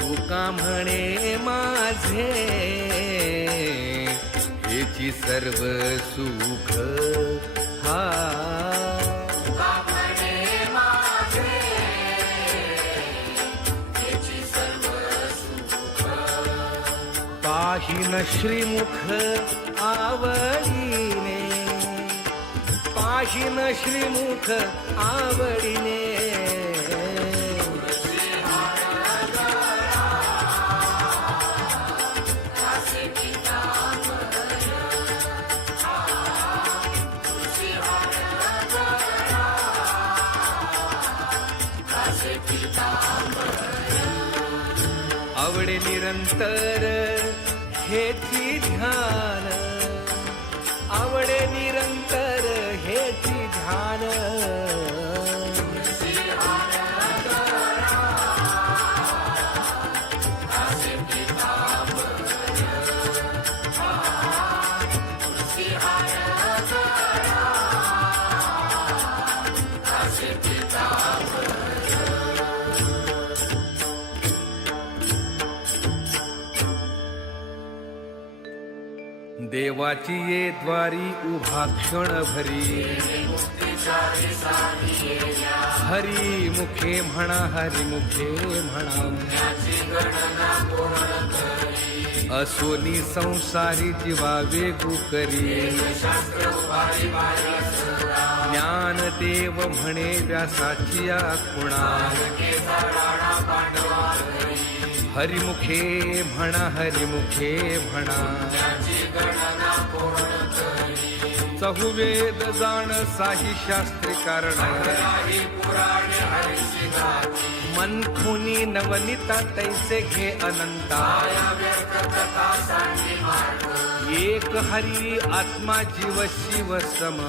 तुका म्हणे माझे हेची सर्व सुख हा पाहिन श्रीमुख आवडीने पाहिन श्रीमुख आवडीने आवडे निरंतर हेची ध्यान आवडे निरंतर हेची ध्यान देवाची ये द्वारी उभा क्षण भरी हरी मुखे म्हणा हरी मुखे म्हणा असोनी संसारी जीवा वेगू करी ज्ञानदेव म्हणे व्यासाची खुणा हरिमुखे म्हणा हरिमुखे म्हणा चहुवेद जाण साही शास्त्री कारण मनखुनी नवनिता तैसे घे अनंता एक हरी आत्मा जीव शिव सम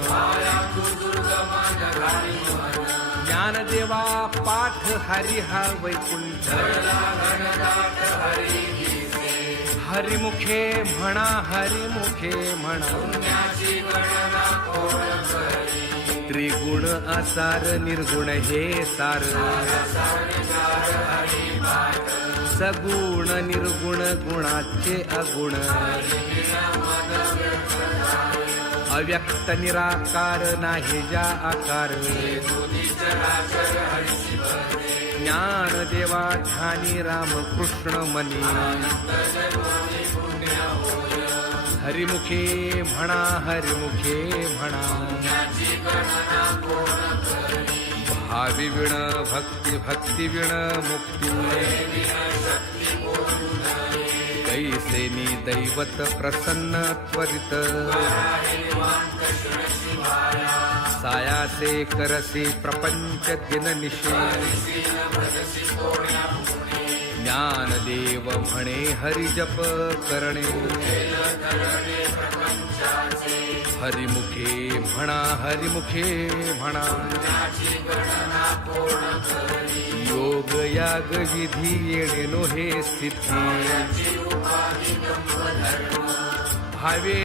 ज्ञानदेवा पाठ हरी हा वैकुंठ हरिमुखे म्हणा हरिमुखे म्हणा त्रिगुण आसार निर्गुण हे सार सगुण निर्गुण गुणाचे अगुण अव्यक्त निराकार नाही ज्या आकार ज्ञानदेवा ठाणी रामकृष्ण मनी हरिमुखे म्हणा हरिमुखे म्हणा भावी विण भक्ती भक्ती विण मुक्ती कैसेनी दैवत प्रसन्न त्वरित सायासे करसे प्रपंच दिन निशे ज्ञानदेव म्हणे हरिजप करणे हरिमुखे म्हणा हरिमुखे म्हणा योग याग विधी येणे नो हे स्थिती भावे